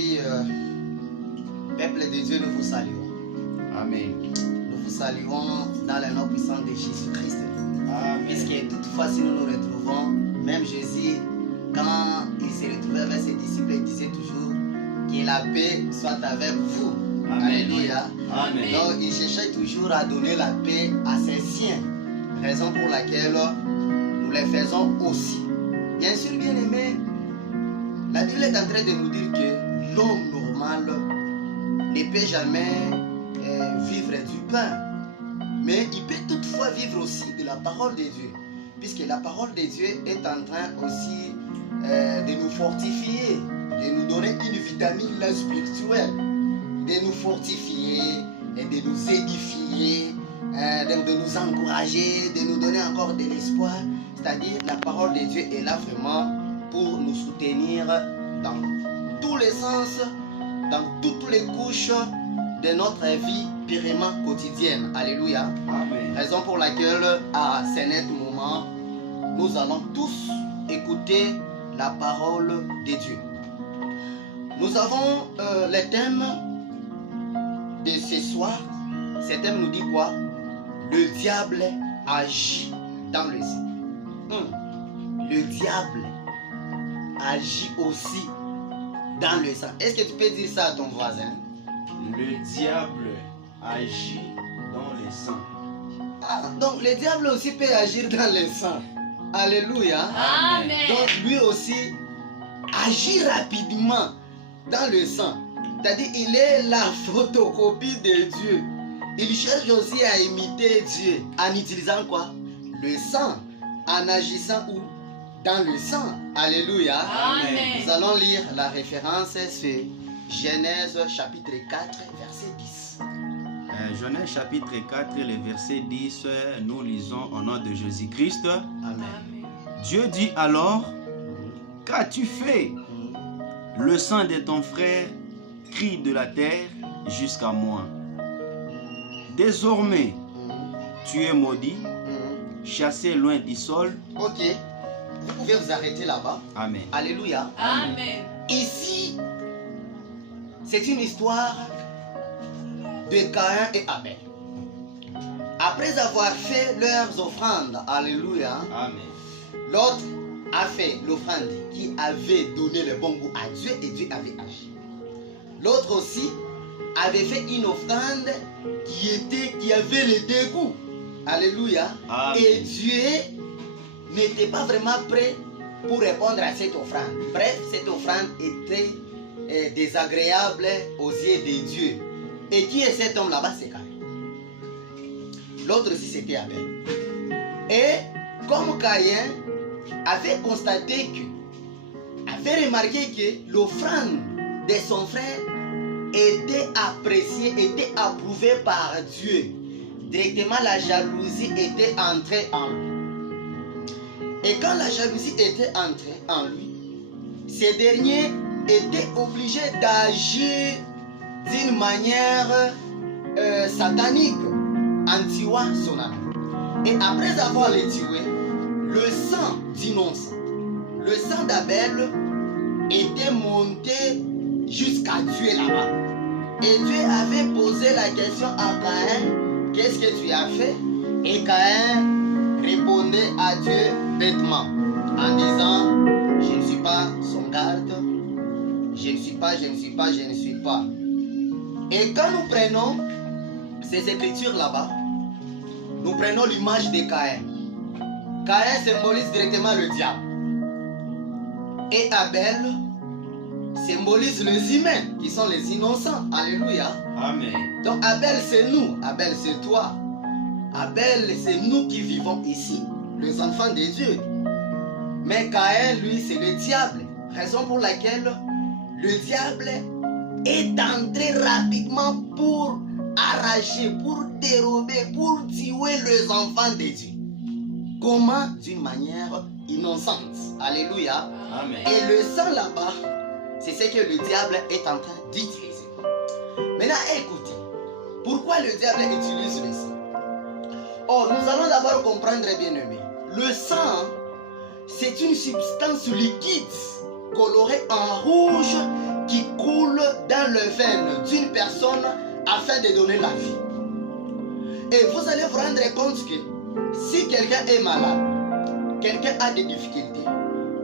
puis, peuple de Dieu, nous vous saluons. Amen. Nous vous saluons dans le nom puissant de Jésus-Christ. Amen. Puisque toutefois, si nous nous retrouvons, même Jésus, quand il s'est retrouvé avec ses disciples, il disait toujours que la paix soit avec vous. Amen. Alléluia. Amen. Donc, il cherchait toujours à donner la paix à ses siens. Raison pour laquelle nous les faisons aussi. Bien sûr, bien aimé, la Bible est en train de nous dire que l'homme normal ne peut jamais vivre du pain. Mais il peut toutefois vivre aussi de la parole de Dieu. Puisque la parole de Dieu est en train aussi de nous fortifier, de nous donner une vitamine spirituelle, de nous fortifier et de nous édifier, de nous encourager, de nous donner encore de l'espoir. C'est-à-dire la parole de Dieu est là vraiment pour nous soutenir dans tous les sens, dans toutes les couches de notre vie purement quotidienne. Alléluia. Amen. Raison pour laquelle à ce net moment, nous allons tous écouter la parole de Dieu. Nous avons le thème de ce soir. Ce thème nous dit quoi? Le diable agit dans le sang. Le diable agit aussi dans le sang. Est-ce que tu peux dire ça à ton voisin? Le diable agit dans le sang. Ah, donc le diable aussi peut agir dans le sang. Alléluia. Amen. Donc lui aussi agit rapidement dans le sang. C'est-à-dire il est la photocopie de Dieu. Il cherche aussi à imiter Dieu en utilisant quoi? Le sang. En agissant où? Dans le sang. Alléluia. Amen. Nous allons lire la référence, c'est Genèse chapitre 4, verset 10. Genèse chapitre 4, le verset 10, nous lisons au nom de Jésus-Christ. Amen. Dieu dit alors, qu'as-tu fait? Le sang de ton frère crie de la terre jusqu'à moi. Désormais, tu es maudit, chassé loin du sol. Ok. Vous pouvez vous arrêter là-bas. Amen. Alléluia. Amen. Ici, c'est une histoire de Caïn et Abel. Après avoir fait leurs offrandes, alléluia, Amen. l'autre a fait l'offrande qui avait donné le bon goût à Dieu et Dieu avait agi. L'autre aussi avait fait une offrande qui avait le dégoût. Alléluia. Amen. Et Dieu n'était pas vraiment prêt pour répondre à cette offrande. Bref, cette offrande était désagréable aux yeux de Dieu. Et qui est cet homme là-bas? C'est Caïn. L'autre aussi c'était Abel. Et comme Caïn avait constaté avait remarqué que l'offrande de son frère était appréciée, était approuvée par Dieu, directement la jalousie était entrée en lui. Et quand la jalousie était entrée en lui, ce dernier était obligé d'agir d'une manière satanique en tuant son ami. Et après avoir le tué, le sang d'innocent, le sang d'Abel était monté jusqu'à Dieu là-bas. Et Dieu avait posé la question à Caïn, qu'est-ce que tu as fait? Et Caïn répondait à Dieu bêtement en disant, je ne suis pas son garde, je ne suis pas. Et quand nous prenons ces écritures là-bas, nous prenons l'image de Caïn. Caïn symbolise directement le diable. Et Abel symbolise les humains qui sont les innocents. Alléluia. Amen. Donc Abel c'est nous, Abel c'est toi. Abel c'est nous qui vivons ici, les enfants de Dieu. Mais Caïn lui c'est le diable. Raison pour laquelle le diable est entré rapidement pour arracher, pour dérober, pour tuer les enfants de Dieu. Comment? D'une manière innocente. Alléluia. Amen. Et le sang là-bas, c'est ce que le diable est en train d'utiliser. Maintenant, écoutez, pourquoi le diable utilise le sang? Oh, nous allons d'abord comprendre, bien aimé. Le sang, c'est une substance liquide colorée en rouge qui coule dans le veine d'une personne afin de donner la vie. Et vous allez vous rendre compte que si quelqu'un est malade, quelqu'un a des difficultés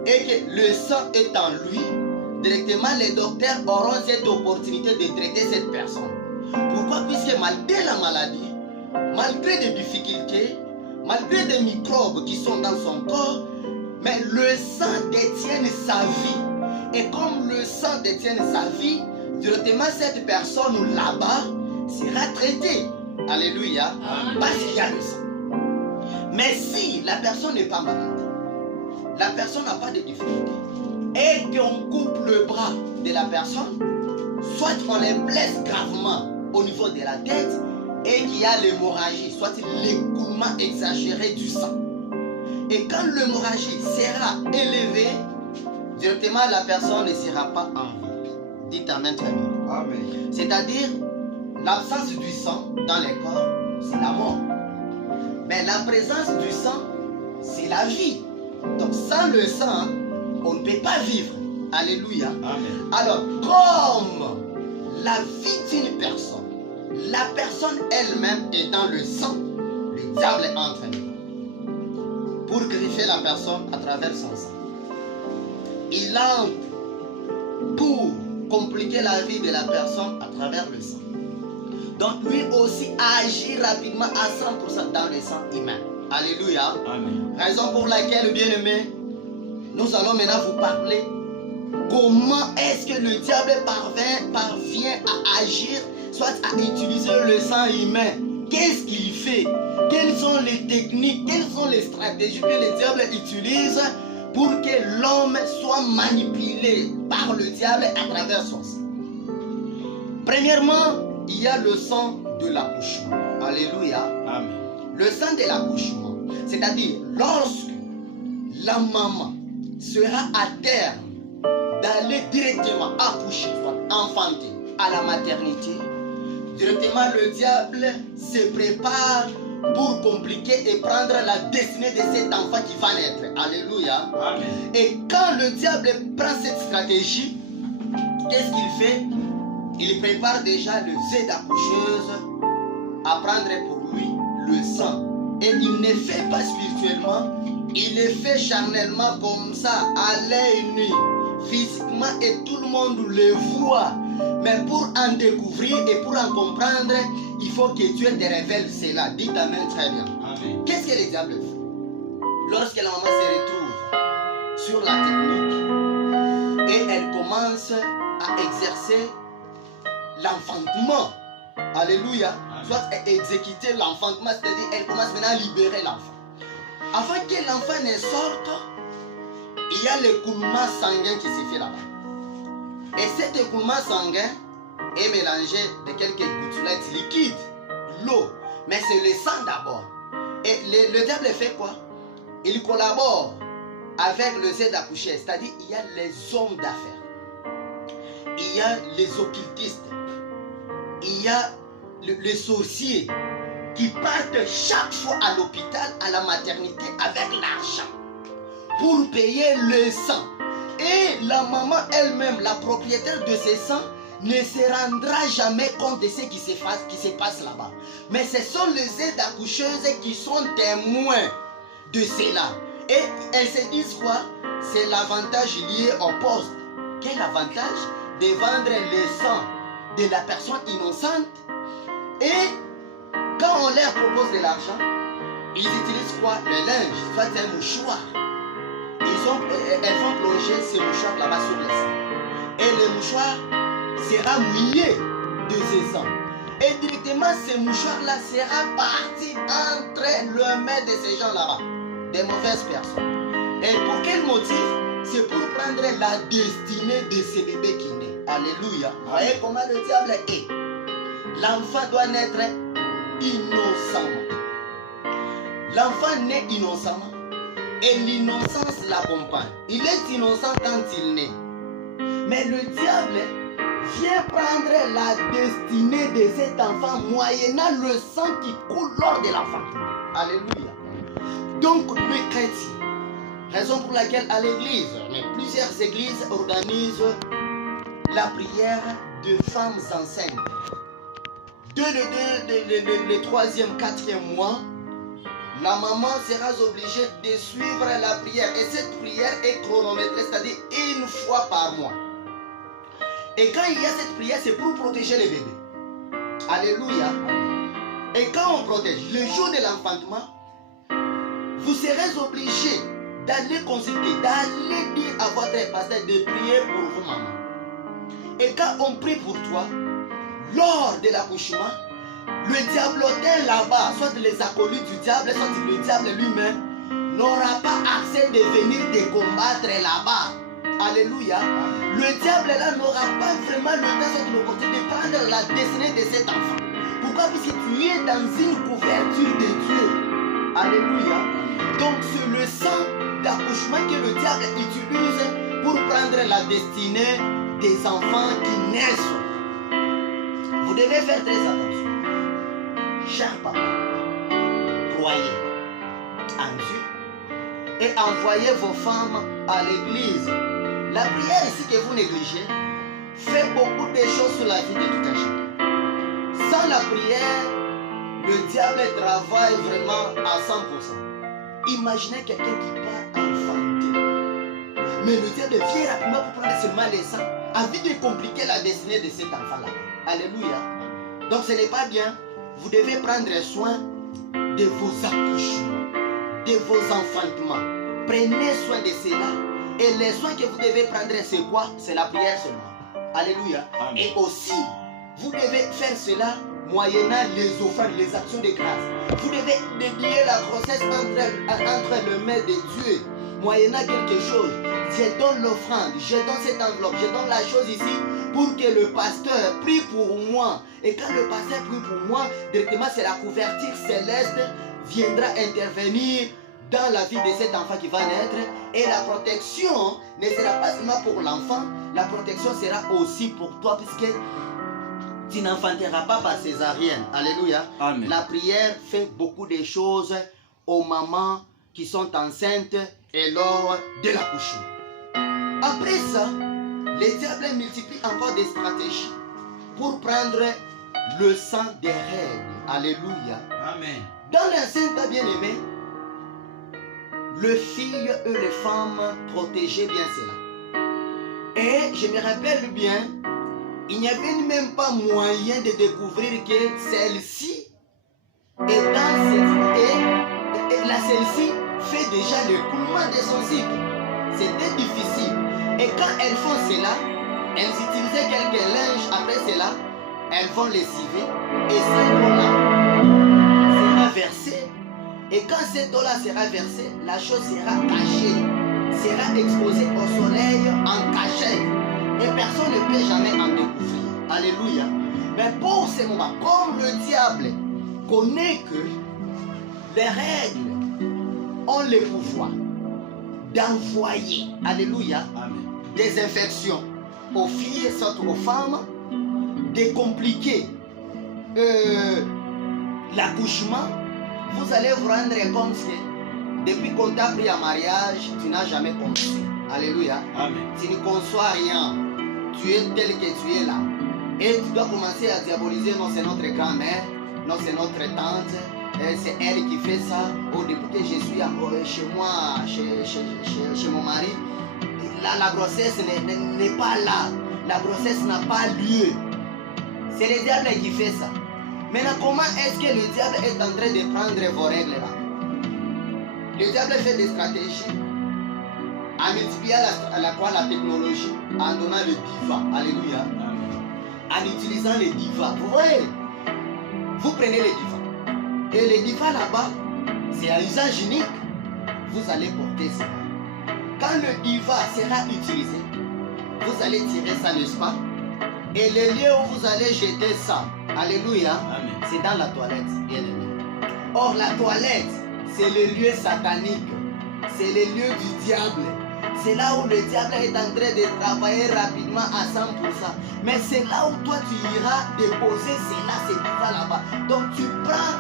et que le sang est en lui, directement les docteurs auront cette opportunité de traiter cette personne. Pourquoi? Puisque malgré la maladie, malgré des difficultés, malgré des microbes qui sont dans son corps, mais le sang détient sa vie. Et comme le sang détient sa vie, directement cette personne là-bas sera traitée. Alléluia. Parce qu'il y a le sang. Mais si la personne n'est pas malade, la personne n'a pas de difficulté, et qu'on coupe le bras de la personne, soit on les blesse gravement au niveau de la tête, et qu'il y a l'hémorragie, soit l'écoulement exagéré du sang. Et quand l'hémorragie sera élevée, directement la personne ne sera pas en vie. Dites amen très bien. Amen. C'est-à-dire, l'absence du sang dans les corps, c'est la mort. Mais la présence du sang, c'est la vie. Donc sans le sang, on ne peut pas vivre. Alléluia. Amen. Alors, comme la vie d'une personne, la personne elle-même est dans le sang, le diable entre pour griffer la personne à travers son sang. Il entre pour compliquer la vie de la personne à travers le sang. Donc lui aussi agit rapidement à 100% dans le sang humain. Alléluia. Amen. Raison pour laquelle, bien-aimés, nous allons maintenant vous parler comment est-ce que le diable parvient à agir, soit à utiliser le sang humain. Qu'est-ce qu'il fait? Quelles sont les techniques, quelles sont les stratégies que le diable utilise pour que l'homme soit manipulé par le diable à travers son sang? Premièrement, il y a le sang de l'accouchement. Alléluia. Amen. Le sang de l'accouchement, c'est-à-dire lorsque la maman sera à terme d'aller directement accoucher, soit enfanter à la maternité, directement le diable se prépare pour compliquer et prendre la destinée de cet enfant qui va naître. Alléluia. Amen. Et quand le diable prend cette stratégie, qu'est-ce qu'il fait? Il prépare déjà le zé d'accoucheuse à prendre pour lui le sang. Et il ne fait pas spirituellement, il le fait charnellement comme ça, à l'œil nu, physiquement, et tout le monde le voit. Mais pour en découvrir et pour en comprendre, il faut que Dieu te révèle cela. Dites amen très bien. Amen. Qu'est-ce que le diable fait? Lorsque la maman se retrouve sur la technique et elle commence à exercer l'enfantement, alléluia, soit exécuter l'enfantement, c'est-à-dire elle commence maintenant à libérer l'enfant. Avant que l'enfant ne sorte, il y a l'écoulement sanguin qui se fait là-bas. Et cet écoulement sanguin est mélangé de quelques gouttelettes liquides, l'eau, mais c'est le sang d'abord. Et le diable fait quoi? Il collabore avec le zé d'accoucher, c'est-à-dire il y a les hommes d'affaires, il y a les occultistes, il y a les sorciers qui partent chaque fois à l'hôpital, à la maternité avec l'argent pour payer le sang. Et la maman elle-même, la propriétaire de ce sang, ne se rendra jamais compte de ce qui se passe là-bas. Mais ce sont les aides accoucheuses qui sont témoins de cela. Et elles se disent quoi? C'est l'avantage lié au poste. Quel avantage? De vendre le sang de la personne innocente. Et quand on leur propose de l'argent, ils utilisent quoi? Le linge, soit un mouchoir. Elles vont plonger ce mouchoir là-bas sur le sang. Et le mouchoir sera mouillé de ce sang. Et directement, ce mouchoir-là sera parti entre les mains de ces gens là-bas, des mauvaises personnes. Et pour quel motif? C'est pour prendre la destinée de ce bébé qui naît. Alléluia. Vous voyez comment le diable est. L'enfant doit naître innocemment. L'enfant naît innocemment et l'innocence l'accompagne. Il est innocent quand il naît. Mais le diable vient prendre la destinée de cet enfant moyennant le sang qui coule lors de l'enfantement. Alléluia. Donc le chrétien, raison pour laquelle à l'église, mais plusieurs églises organisent la prière de femmes enceintes. Dès le 3e, 4e mois, la maman sera obligée de suivre la prière. Et cette prière est chronométrée, c'est-à-dire une fois par mois. Et quand il y a cette prière, c'est pour protéger les bébés. Alléluia. Et quand on protège, le jour de l'enfantement, vous serez obligé d'aller consulter, d'aller dire à votre pasteur de prier pour vous, maman. Et quand on prie pour toi, lors de l'accouchement, le diablotin là-bas, soit les acolytes du diable, soit le diable lui-même, n'aura pas accès de venir te combattre là-bas. Alléluia. Le diable là n'aura pas vraiment le temps, soit l'opportunité de prendre la destinée de cet enfant. Pourquoi? Parce que tu es dans une couverture de Dieu. Alléluia. Donc c'est le sang d'accouchement que le diable utilise pour prendre la destinée des enfants qui naissent. Vous devez faire très attention. Cher papa, croyez en Dieu et envoyez vos femmes à l'église. La prière ici que vous négligez fait beaucoup de choses sur la vie de tout un chacun. Sans la prière, le diable travaille vraiment à 100%. Imaginez quelqu'un qui part enfanter. Mais le diable vient rapidement pour prendre seulement les sangs, envie de compliquer la destinée de cet enfant-là. Alléluia. Donc ce n'est pas bien. Vous devez prendre soin de vos accouchements, de vos enfantements. Prenez soin de cela. Et les soins que vous devez prendre, c'est quoi? C'est la prière seulement. Alléluia. Amen. Et aussi, vous devez faire cela moyennant les offrandes, les actions de grâce. Vous devez dédier la grossesse entre les mains de Dieu, moyennant quelque chose. Je donne l'offrande, je donne cette enveloppe, je donne la chose ici pour que le pasteur prie pour moi. Et quand le pasteur prie pour moi, directement c'est la couverture céleste viendra intervenir dans la vie de cet enfant qui va naître. Et la protection ne sera pas seulement pour l'enfant, la protection sera aussi pour toi puisque tu n'enfanteras pas par césarienne. Alléluia. Amen. La prière fait beaucoup de choses aux mamans qui sont enceintes et lors de l'accouchement. Après ça, les diables multiplient encore des stratégies pour prendre le sang des règles. Alléluia. Amen. Dans l'enceinte bien-aimé, les filles et les femmes protégeaient bien cela. Et je me rappelle bien, il n'y avait même pas moyen de découvrir que celle-ci est dans celle-ci fait déjà l'écoulement de son cycle. C'était difficile. Et quand elles font cela, elles utilisaient quelques linges. Après cela, elles vont lessiver. Et cette eau-là sera versée. Et quand cette eau-là sera versée, la chose sera cachée. Sera exposée au soleil en cachette. Et personne ne peut jamais en découvrir. Alléluia. Mais pour ce moment, comme le diable connaît que les règles ont le pouvoir d'envoyer, alléluia, amen, des infections aux filles, surtout aux femmes, de compliquer l'accouchement, vous allez vous rendre compte que depuis qu'on t'a pris en mariage, tu n'as jamais conçu. Alléluia. Amen. Tu ne conçois rien. Tu es tel que tu es là. Et tu dois commencer à diaboliser. Non, c'est notre grand-mère. Non, c'est notre tante. C'est elle qui fait ça. Au début que je suis chez moi, chez mon mari, la grossesse n'est pas là. La grossesse n'a pas lieu. C'est le diable qui fait ça. Maintenant, comment est-ce que le diable est en train de prendre vos règles là? Le diable fait des stratégies en multipliant la technologie, en donnant le diva. Alléluia. En utilisant les divas. Vous voyez, vous prenez les divas. Et les divas là-bas, c'est à usage unique. Vous allez porter ça. Quand le diva sera utilisé, vous allez tirer ça, n'est-ce pas? Et le lieu où vous allez jeter ça, alléluia, c'est dans la toilette, bien aimé. Or, la toilette, c'est le lieu satanique. C'est le lieu du diable. C'est là où le diable est en train de travailler rapidement à 100%. Mais c'est là où toi tu iras déposer cela, c'est diva là-bas. Donc tu prends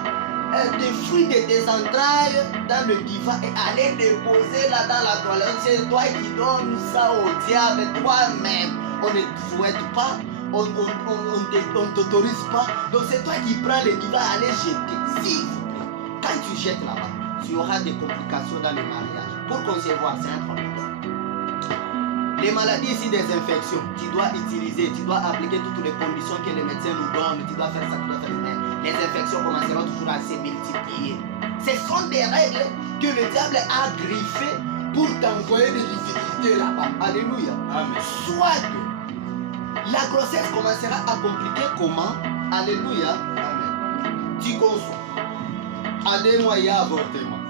des fruits de tes entrailles dans le diva et aller déposer là dans la toilette. C'est toi qui donnes ça au diable toi-même. on ne fouette pas, on ne t'autorise pas. Donc c'est toi qui prends les qui va aller jeter. S'il vous plaît, quand tu jettes là-bas, tu auras des complications dans le mariage. Pour concevoir, c'est un problème. Les maladies ici, des infections, tu dois utiliser, tu dois appliquer toutes les conditions que les médecins nous donnent, tu dois faire ça, tu dois faire ça. Les infections commenceront toujours à se multiplier. Ce sont des règles que le diable a griffées pour t'envoyer des difficultés là-bas. Alléluia. Amen. Soit la grossesse commencera à compliquer comment? Alléluia. Amen. Tu conçois. À 2 mois, il y a avortement.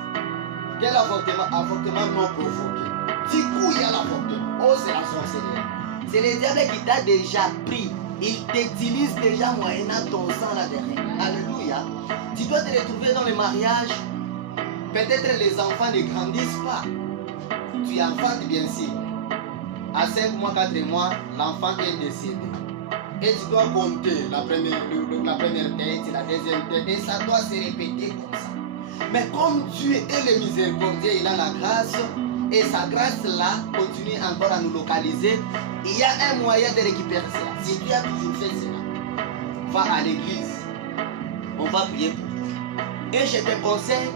Quel avortement? Avortement non provoqué. Du coup, il y a l'avortement. Oh, c'est la sorcellerie. C'est le diable qui t'a déjà pris. Il t'utilise déjà moyennant ton sang là derrière. Alléluia. Tu dois te retrouver dans le mariage. Peut-être les enfants ne grandissent pas. Tu enfantes bien sûr. À 5 mois, 4 mois, l'enfant est décédé. Et tu dois compter la première tête, la deuxième tête. Et ça doit se répéter comme ça. Mais comme Dieu est le miséricordieux, il a la grâce. Et sa grâce là continue encore à nous localiser. Il y a un moyen de récupérer cela. Si tu as toujours fait cela, va à l'église. On va prier pour toi. Et je te conseille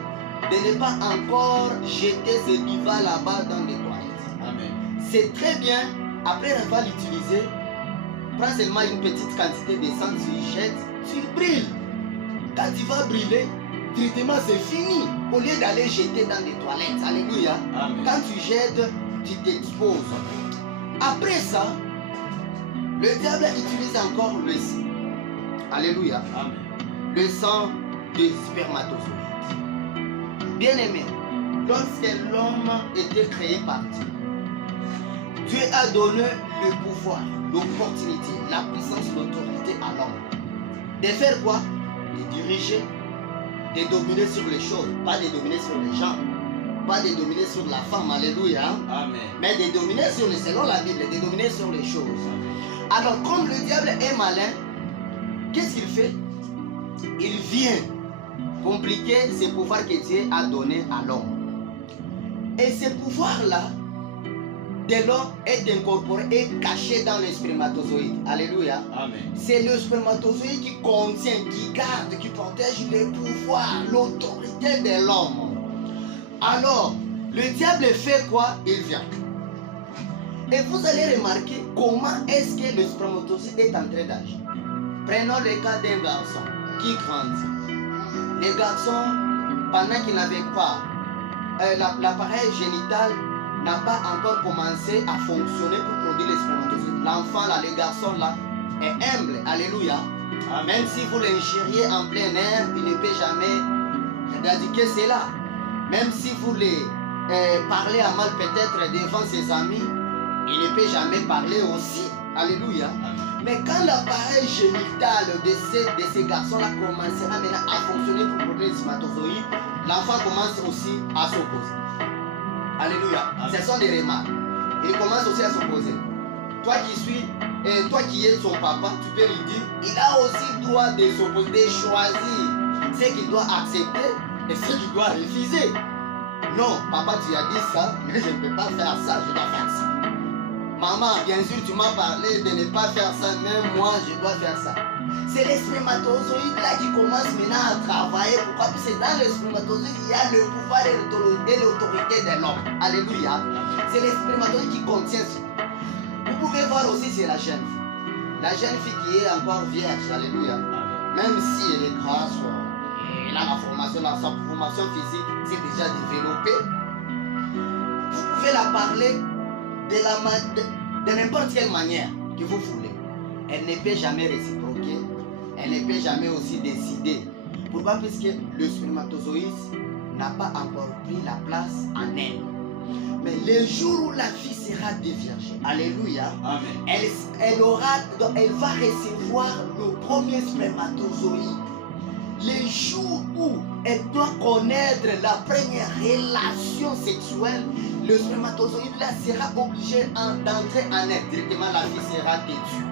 de ne pas encore jeter ce diva là-bas dans les toilettes. Amen. C'est très bien. Après avoir l'utiliser, prends seulement une petite quantité de sang, tu jettes, tu brilles. Quand tu vas briller, directement c'est fini. Au lieu d'aller jeter dans les toilettes. Alléluia. Amen. Quand tu jettes, tu t'exposes. Après ça, le diable utilise encore le sang. Alléluia. Amen. Le sang de spermatozoïdes. Bien aimé, lorsque l'homme était créé par Dieu, Dieu a donné le pouvoir, l'opportunité, la puissance, l'autorité à l'homme. De faire quoi? De diriger, de dominer sur les choses, pas de dominer sur les gens, pas de dominer sur la femme, alléluia, Amen. mais de dominer sur les, selon la Bible, de dominer sur les choses. Alors comme le diable est malin, qu'est-ce qu'il fait? Il vient compliquer ces pouvoirs que Dieu a donnés à l'homme. Et ces pouvoirs-là, de l'homme est incorporé et caché dans les spermatozoïdes. Alléluia. Amen. C'est le spermatozoïde qui contient, qui garde, qui protège les pouvoirs, l'autorité de l'homme. Alors, le diable fait quoi? Il vient. Et vous allez remarquer comment est-ce que le spermatozoïde est en train d'agir. Prenons le cas d'un garçon qui grandit. Les garçons, pendant qu'ils n'avaient pas l'appareil génital, n'a pas encore commencé à fonctionner pour produire les spermatozoïdes. L'enfant là, le garçon là, est humble. Alléluia. Amen. Même si vous l'ingériez en plein air, il ne peut jamais éradiquer cela. Même si vous les parlez à mal peut-être devant ses amis, il ne peut jamais parler aussi. Alléluia. Amen. Mais quand l'appareil génital de ces garçons-là commencera maintenant à fonctionner pour produire les spermatozoïdes, l'enfant commence aussi à s'opposer. Alléluia. Amen. Ce sont des remarques. Il commence aussi à s'opposer. Toi qui es son papa, tu peux lui dire, il a aussi droit de s'opposer, de choisir ce qu'il doit accepter et ce qu'il doit refuser. Non, papa, tu as dit ça, mais je ne peux pas faire ça, je dois faire ça. Maman, bien sûr, tu m'as parlé de ne pas faire ça, même moi, je dois faire ça. C'est les spermatozoïdes là qui commencent maintenant à travailler. Pourquoi? Parce que dans les spermatozoïdes, il y a le pouvoir et l'autorité de l'homme. Alléluia. C'est les spermatozoïdes qui contiennent ça. Vous pouvez voir aussi, c'est la jeune fille. La jeune fille qui est encore vierge. Alléluia. Même si elle est grasse, elle a la formation, sa formation physique s'est déjà développée. Vous pouvez la parler de n'importe quelle manière que vous voulez. Elle ne peut jamais réciproquer. Elle ne peut jamais aussi décider. Pourquoi? Puisque le spermatozoïde n'a pas encore pris la place en elle. Mais le jour où la fille sera déviergée, alléluia, Amen. elle va recevoir le premier spermatozoïde. Le jour où elle doit connaître la première relation sexuelle, le spermatozoïde là sera obligé d'entrer en elle. Directement, la fille sera têtue.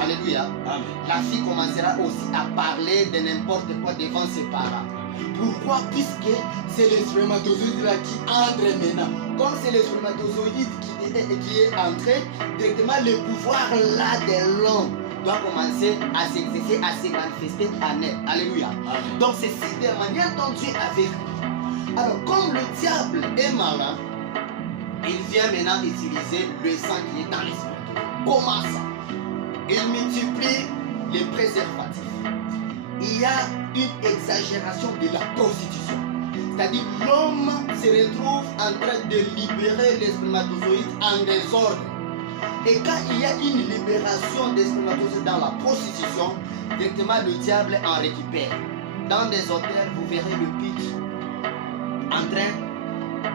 Alléluia. Amen. La fille commencera aussi à parler de n'importe quoi devant ses parents. Pourquoi? Puisque c'est le spermatozoïde là qui entre maintenant. Comme c'est le spermatozoïde qui qui est entré, directement le pouvoir là des langues doit commencer à s'exercer, à se manifester en elle. Alléluia. Amen. Donc c'est si de manière dont Dieu a vécu. Alors comme le diable est malin, il vient maintenant utiliser le sang qui est dans l'esprit. Comment ça? Il multiplie les préservatifs. Il y a une exagération de la prostitution. C'est-à-dire l'homme se retrouve en train de libérer les spermatozoïdes en désordre. Et quand il y a une libération des spermatozoïdes dans la prostitution, directement le diable en récupère. Dans des hôtels, vous verrez le pitch en train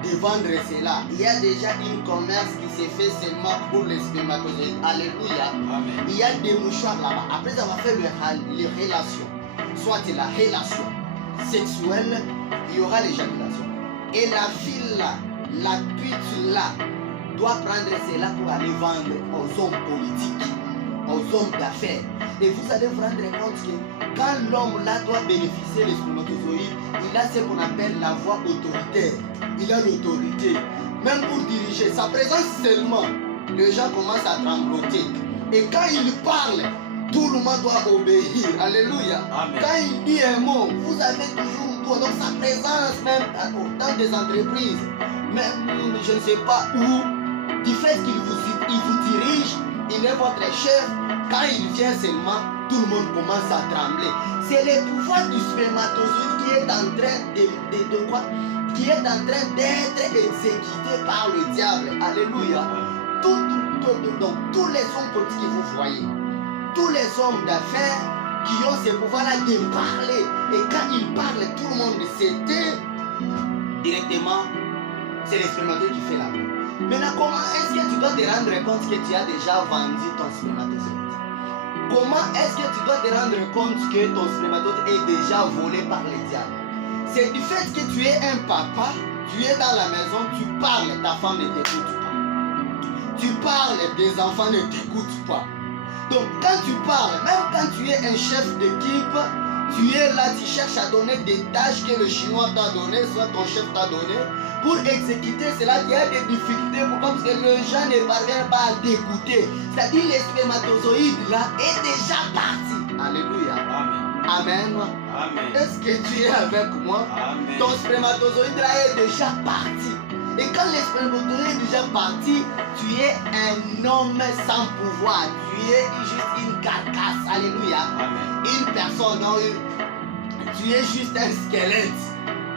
de vendre cela. Il y a déjà un commerce qui s'est fait seulement pour les spermatozoïdes. Alléluia. Amen. Il y a des mouchoirs là-bas. Après avoir fait les relations, soit la relation sexuelle, il y aura l'éjaculation. Et la fille là, la pute là, doit prendre cela pour aller vendre aux hommes politiques, aux hommes d'affaires. Et vous allez vous rendre compte que quand l'homme là doit bénéficier des spermatozoïdes, il a ce qu'on appelle la voix autoritaire. Il a l'autorité. Même pour diriger, sa présence seulement, les gens commencent à trembloter. Et quand il parle, tout le monde doit obéir. Alléluia. Amen. Quand il dit un mot, vous avez toujours tout. Donc sa présence même dans des entreprises, même je ne sais pas où, du fait qu'il vous dirige, il est votre chef. Quand il vient seulement, tout le monde commence à trembler. C'est le pouvoir du spermatozoïde qui est en train de quoi? Qui est en train d'être exécuté par le diable. Alléluia. Donc tous les hommes politiques que vous voyez, tous les hommes d'affaires qui ont ce pouvoir-là de parler. Et quand ils parlent, tout le monde s'éteint directement. C'est le spermatozoïde qui fait la mort. Maintenant, comment est-ce que tu dois te rendre compte que tu as déjà vendu ton spermatozoïde? Comment est-ce que tu dois te rendre compte que ton spermatozoïde est déjà volé par les diables? C'est du fait que tu es un papa, tu es dans la maison, tu parles, ta femme ne t'écoute pas. Tu parles, tes enfants ne t'écoutent pas. Donc quand tu parles, même quand tu es un chef d'équipe, tu es là, tu cherches à donner des tâches que le chinois t'a donné, soit ton chef t'a donné. Pour exécuter cela, il y a des difficultés. Pourquoi? Parce que les gens ne parviennent pas à t'écouter. C'est-à-dire les spermatozoïdes là est déjà parti. Alléluia. Amen. Amen. Amen. Est-ce que tu es avec moi? Amen. Ton spermatozoïde là est déjà parti. Et quand le spermatozoïde est déjà parti, tu es un homme sans pouvoir. Tu es juste une carcasse. Alléluia. Amen. Une personne, non, tu es juste un squelette.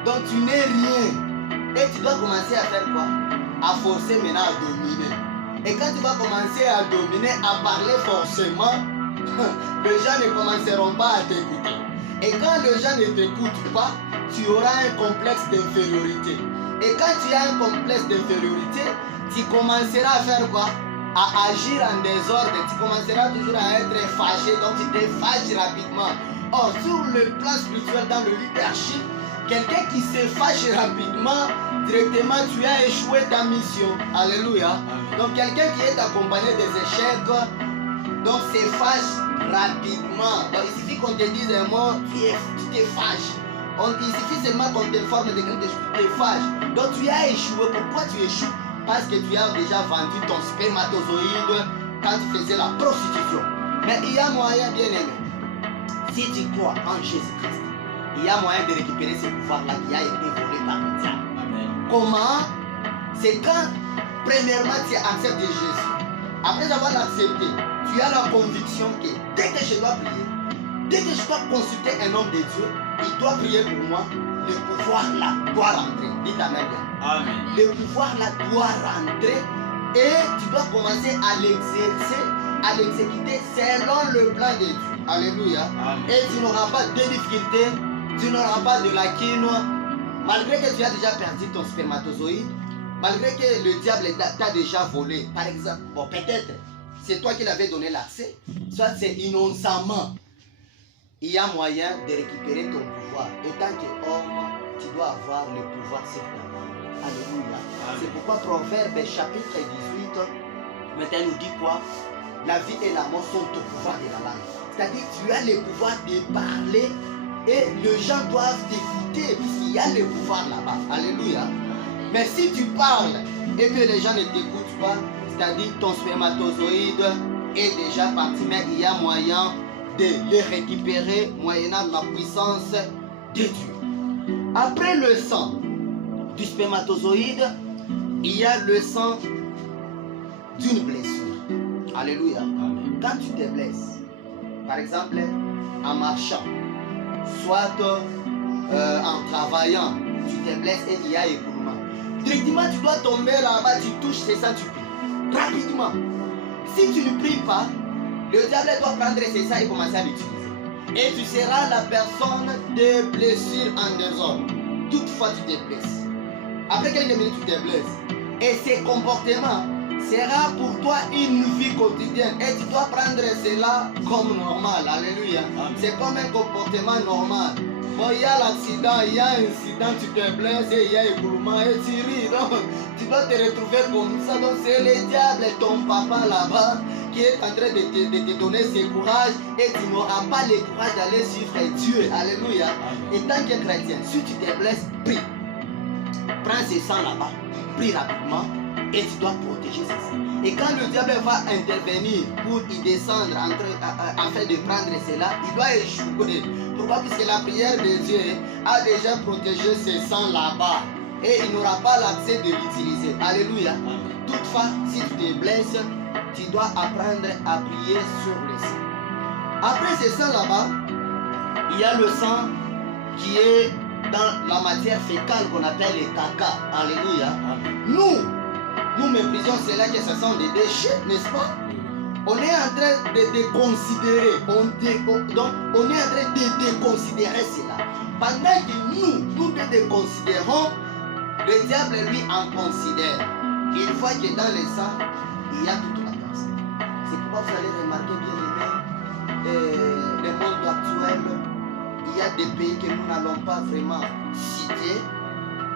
Donc tu n'es rien. Et tu dois commencer à faire quoi? À forcer maintenant à dominer. Et quand tu vas commencer à dominer, à parler forcément, les gens ne commenceront pas à t'écouter. Et quand les gens ne t'écoutent pas, tu auras un complexe d'infériorité. Et quand tu as un complexe d'infériorité, tu commenceras à faire quoi? À agir en désordre. Tu commenceras toujours à être fâché. Donc tu te fâches rapidement. Or, sur le plan spirituel, dans le leadership, quelqu'un qui se fâche rapidement, directement tu as échoué ta mission. Alléluia. Amen. Donc quelqu'un qui est accompagné des échecs, donc se fâche rapidement. Donc il suffit qu'on te dise un mot, tu te fâches. Il suffit seulement qu'on t'informe de quelque chose, tu te fâches. Donc tu as échoué. Pourquoi tu échoues? Parce que tu as déjà vendu ton spermatozoïde quand tu faisais la prostitution. Mais il y a moyen, bien aimé. Si tu crois en Jésus-Christ, il y a moyen de récupérer ce pouvoir-là qui a été volé par le diable. Amen. Comment? C'est quand, premièrement, tu acceptes Jésus. Après avoir accepté, tu as la conviction que dès que je dois prier, dès que je dois consulter un homme de Dieu, il doit prier pour moi, le pouvoir-là doit rentrer. Dites Amen. Amen. Le pouvoir-là doit rentrer et tu dois commencer à l'exercer, à l'exécuter selon le plan de Dieu. Alléluia. Amen. Et tu n'auras pas de difficultés, tu n'auras pas de lacunes, malgré que tu as déjà perdu ton spermatozoïde, malgré que le diable t'a déjà volé. Par exemple, bon, peut-être c'est toi qui l'avais donné l'accès, soit c'est innocemment. Il y a moyen de récupérer ton pouvoir. Et tant qu'homme, tu dois avoir le pouvoir sur ta langue. Alléluia. C'est pourquoi Proverbe chapitre 18, maintenant nous dit quoi? La vie et la mort sont au pouvoir de la langue. C'est-à-dire tu as le pouvoir de parler et les gens doivent t'écouter puisqu'il y a le pouvoir là-bas. Alléluia. Mais si tu parles et que les gens ne t'écoutent pas? C'est-à-dire ton spermatozoïde est déjà parti, mais il y a moyen de les récupérer moyennant la puissance de Dieu. Après le sang du spermatozoïde, il y a le sang d'une blessure. Alléluia. Amen. Quand tu te blesses, par exemple en marchant, soit en travaillant, tu te blesses et il y a écoulement. Directement, tu dois tomber là-bas, tu touches, c'est ça, tu pries. Rapidement. Si tu ne pries pas, le diable doit prendre ces ça et commencer à l'utiliser. Et tu seras la personne de blessure en désordre. Toutefois, tu te blesses. Après quelques minutes, tu te blesses. Et ces comportements sera pour toi une vie quotidienne. Et tu dois prendre cela comme normal. Alléluia. C'est comme un comportement normal. Bon, il y a l'accident, il y a un incident, tu te blesses et il y a écoulement et tu ris. Donc, tu dois te retrouver comme ça. Donc, c'est le diable, ton papa là-bas, qui est en train de te donner ce courage et tu n'auras pas le courage d'aller suivre Dieu. Alléluia. Et tant que chrétien, si tu te blesses, prie. Prends ce sang là-bas, prie rapidement et tu dois protéger ce sang. Et quand le diable va intervenir pour y descendre afin de prendre cela, il doit échouer. Pourquoi? Puisque la prière de Dieu a déjà protégé ce sang là-bas et il n'aura pas l'accès de l'utiliser. Alléluia. Toutefois, si tu te blesses, tu dois apprendre à prier sur le sang. Après ce sang là-bas, il y a le sang qui est dans la matière fécale qu'on appelle les caca. Alléluia. Nous méprisons cela que ce sont des déchets, n'est-ce pas? On est en train de considérer, donc on est en train de déconsidérer cela. Pendant que nous déconsidérons, le diable lui en considère. Une fois que dans le sang, il y a toute la personne. C'est pourquoi vous allez remarquer, bien aimé, le monde actuel, il y a des pays que nous n'allons pas vraiment citer.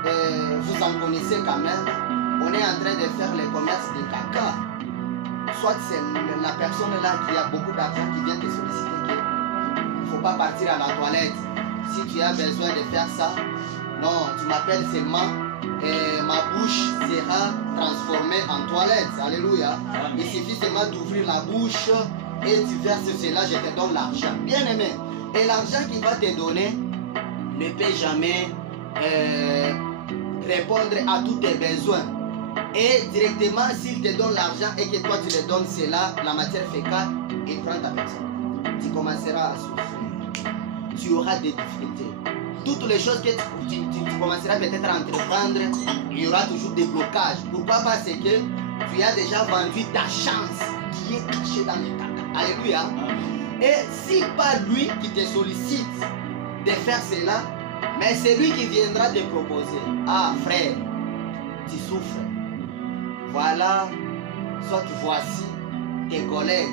Vous en connaissez quand même. On est en train de faire le commerce de caca. Soit c'est la personne là qui a beaucoup d'argent qui vient te solliciter qu'il ne faut pas partir à la toilette. Si tu as besoin de faire ça, non, tu m'appelles seulement et ma bouche sera transformée en toilette. Alléluia. Il suffit seulement d'ouvrir la bouche et tu verses cela, je te donne l'argent. Bien aimé. Et l'argent qu'il va te donner ne peut jamais répondre à tous tes besoins. Et directement, s'il te donne l'argent et que toi tu lui donnes cela, la matière fécale, il prend ta personne. Tu commenceras à souffrir. Tu auras des difficultés. Toutes les choses que tu commenceras peut-être à entreprendre, il y aura toujours des blocages. Pourquoi? Parce que tu as déjà vendu ta chance qui est cachée dans le caca. Alléluia. Et si pas lui qui te sollicite de faire cela, mais c'est lui qui viendra te proposer. Ah frère, tu souffres. Voilà, soit voici tes collègues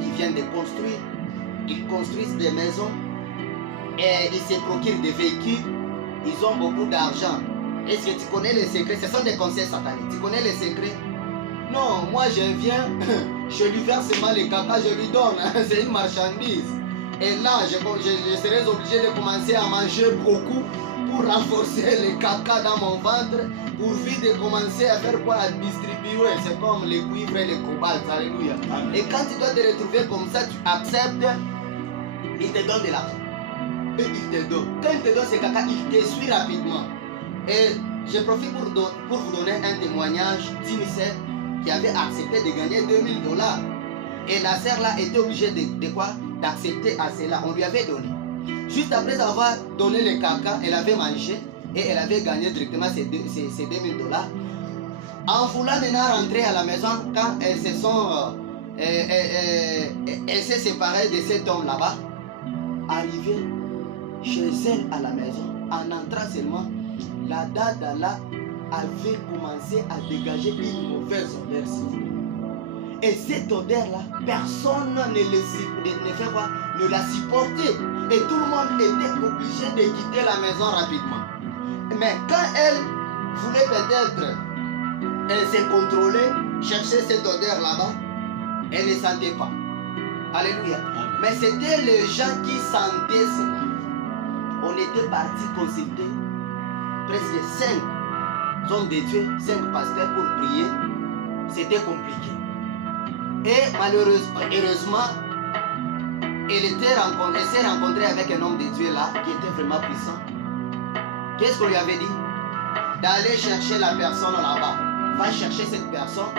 qui viennent de construire. Ils construisent des maisons et ils se procurent des véhicules. Ils ont beaucoup d'argent. Est-ce que tu connais les secrets? Ce sont des conseils sataniques. Tu connais les secrets? Non, moi je viens, je lui verse seulement les caca, je lui donne. C'est une marchandise. Et là, je serai obligé de commencer à manger beaucoup pour renforcer les caca dans mon ventre, pour vite de commencer à faire quoi? À distribuer. C'est comme les cuivres et les cobalt. Alléluia. Amen. Et quand tu dois te retrouver comme ça, tu acceptes, il te donne de l'argent. Et il te donne. Quand il te donne ces caca, il te suit rapidement. Et je profite pour vous donner un témoignage d'une sœur qui avait accepté de gagner $2000. Et la sœur là était obligée de quoi? D'accepter à cela. On lui avait donné. Juste après avoir donné le caca, elle avait mangé et elle avait gagné directement ces $2000. En voulant maintenant rentrer à la maison, quand elles se sont, elle s'est séparée de cet homme là-bas, arrivée chez elle à la maison, en entrant seulement, la dada là avait commencé à dégager une mauvaise odeur. Et cette odeur-là, personne ne la supportait. Et tout le monde était obligé de quitter la maison rapidement. Mais quand elle voulait peut-être se contrôler, chercher cette odeur là-bas, elle ne sentait pas. Alléluia. Mais c'était les gens qui sentaient cela. On était parti consulter presque 5 hommes de Dieu, 5 pasteurs pour prier. c'était compliqué. Et heureusement, elle s'est rencontrée avec un homme de Dieu là, qui était vraiment puissant. Qu'est-ce qu'on lui avait dit? D'aller chercher la personne là-bas. Va chercher cette personne.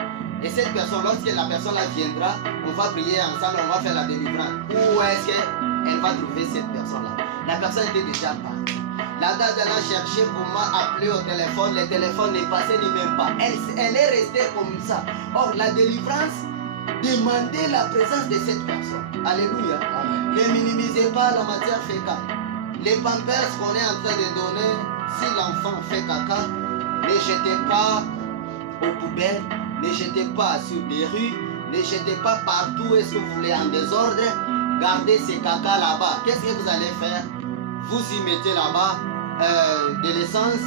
Et cette personne, lorsque la personne là viendra, on va prier ensemble, on va faire la délivrance. Où est-ce qu'elle va trouver cette personne-là? La personne était déjà partie. La dame elle a cherché pour m'appeler au téléphone. Le téléphone n'est passé ni même pas. Elle est restée comme ça. Or, la délivrance demandait la présence de cette personne. Alléluia. Amen. Ne minimisez pas la matière fécale. Les pampers qu'on est en train de donner, si l'enfant fait caca, ne jetez pas aux poubelles, ne jetez pas sur les rues, ne jetez pas partout où est-ce que vous voulez en désordre. Gardez ces caca là-bas. Qu'est-ce que vous allez faire? Vous y mettez là-bas de l'essence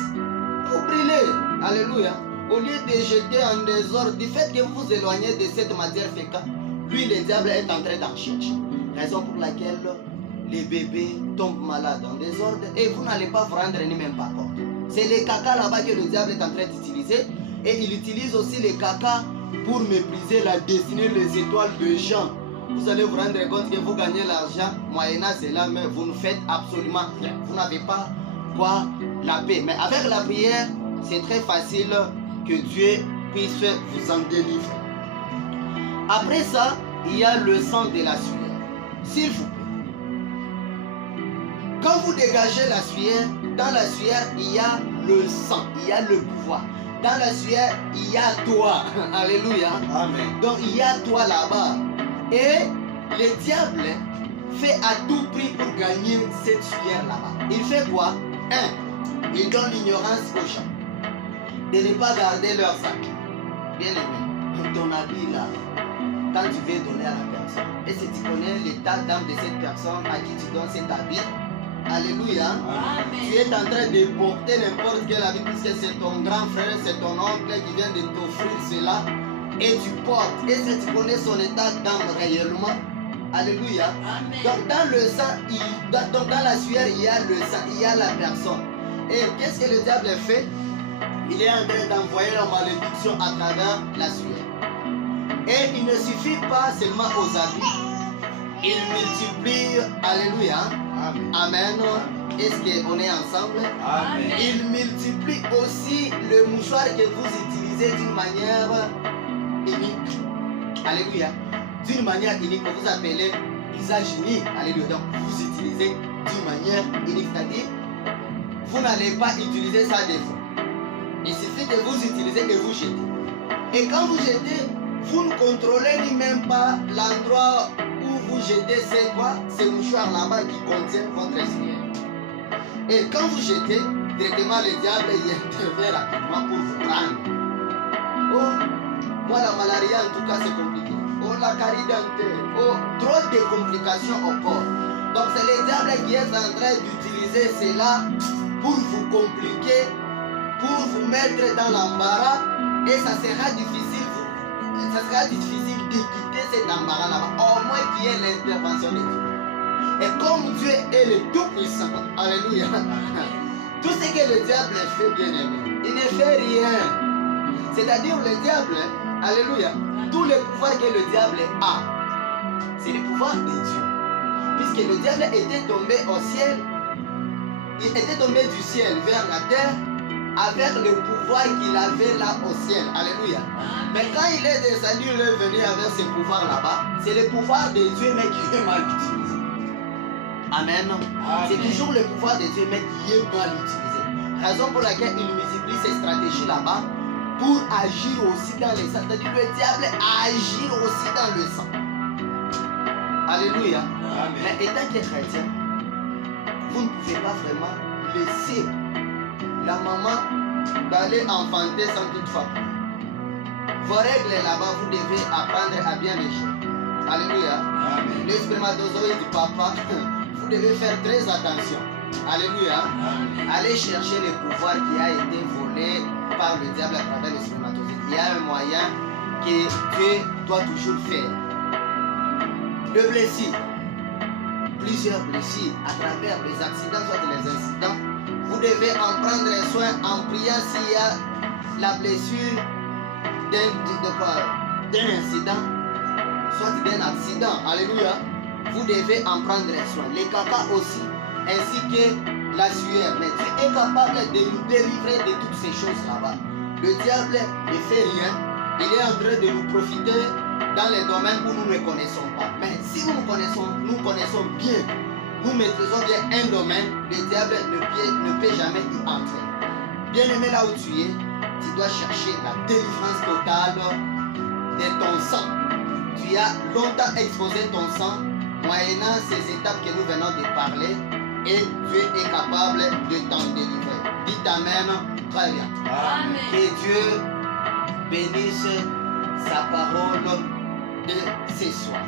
pour brûler. Alléluia. Au lieu de jeter en désordre, du fait que vous vous éloignez de cette matière fécale, lui, le diable est en train d'en chercher. Raison pour laquelle les bébés tombent malades en désordre et vous n'allez pas vous rendre ni même pas compte. C'est les caca là-bas que le diable est en train d'utiliser, et il utilise aussi les caca pour mépriser la destinée, les étoiles de gens. Vous allez vous rendre compte que vous gagnez l'argent moyennant cela, mais vous ne faites absolument rien. Vous n'avez pas quoi la paix. Mais avec la prière, c'est très facile que Dieu puisse vous en délivrer. Après ça, il y a le sang de la sueur. S'il vous plaît. Quand vous dégagez la sueur, dans la sueur, il y a le sang, il y a le pouvoir. Dans la sueur, il y a toi. Alléluia. Amen. Donc, il y a toi là-bas. Et le diable fait à tout prix pour gagner cette sueur là-bas. Il fait quoi? Il donne l'ignorance aux gens. De ne pas garder leur sac. Bien aimé, ton habit là, quand tu veux donner à la personne, et si tu connais l'état d'âme de cette personne à qui tu donnes cet habit, alléluia, Amen. tu es en train de porter n'importe quel habit puisque c'est ton grand frère, c'est ton oncle qui vient de t'offrir cela, et tu portes. Et si tu connais son état d'âme réellement, alléluia. Amen. Donc dans le sang, dans la sueur, il y a le sang, il y a la personne. Et qu'est-ce que le diable fait? Il est en train d'envoyer la malédiction à travers la sueur. Et il ne suffit pas seulement aux habits. Il multiplie, alléluia. Amen. Amen. Est-ce qu'on est ensemble? Amen. Il multiplie aussi le mouchoir que vous utilisez d'une manière unique. Alléluia. D'une manière unique que vous appelez usage unique. Alléluia. Donc vous utilisez d'une manière unique. C'est-à-dire, vous n'allez pas utiliser ça des fois. Il suffit que vous utilisez et vous jetez. Et quand vous jetez, vous ne contrôlez ni même pas l'endroit où vous jetez ces mouchoirs là-bas qui contiennent votre sueur. Et quand vous jetez, directement le diable y intervient rapidement pour vous prendre. Oh, moi la malaria en tout cas c'est compliqué. Oh, la carie dentaire. Oh, trop de complications au corps. Donc c'est le diable qui est en train d'utiliser cela pour vous compliquer, pour vous mettre dans l'embarras, et ça sera difficile de quitter cet embarras là-bas, au moins qu'il y ait l'intervention de Dieu. Et comme Dieu est le Tout-Puissant, alléluia, tout ce que le diable fait, bien aimé, il ne fait rien. C'est-à-dire le diable, alléluia, tous les pouvoirs que le diable a, c'est le pouvoir de Dieu. Puisque le diable était tombé au ciel, il était tombé du ciel vers la terre avec le pouvoir qu'il avait là au ciel. Alléluia. Mais quand il est descendu, il est venu avec ce pouvoir là-bas. C'est le pouvoir de Dieu, mais qui est mal utilisé. Amen. C'est toujours le pouvoir de Dieu, mais qui est mal utilisé. Raison pour laquelle il multiplie ses stratégies là-bas pour agir aussi dans les sangs. C'est-à-dire le diable agit aussi dans le sang. Alléluia. Amen. Mais étant que chrétien, vous ne pouvez pas vraiment laisser la maman d'aller enfanter sans toutefois. Vos règles là-bas, vous devez apprendre à bien les gérer. Alléluia. Amen. Les spermatozoïdes du papa, vous devez faire très attention. Alléluia. Amen. Allez chercher le pouvoir qui a été volé par le diable à travers les spermatozoïdes. Il y a un moyen que Dieu doit toujours faire. Le blessure, plusieurs blessures à travers les accidents, soit les incidents, vous devez en prendre soin en priant s'il y a la blessure d'un incident, soit d'un accident, alléluia, vous devez en prendre soin. Les caca aussi, ainsi que la sueur. Mais Dieu est capable de nous délivrer de toutes ces choses là-bas. Le diable ne fait rien. Il est en train de nous profiter dans les domaines où nous ne connaissons pas. Mais si nous connaissons bien, nous maîtrisons bien un domaine, le diable ne peut jamais y entrer. Bien aimé, là où tu es, tu dois chercher la délivrance totale de ton sang. Tu as longtemps exposé ton sang, moyennant ces étapes que nous venons de parler, et Dieu est capable de t'en délivrer. Dites Amen. Très bien. Amen. Que Dieu bénisse sa parole de ce soir.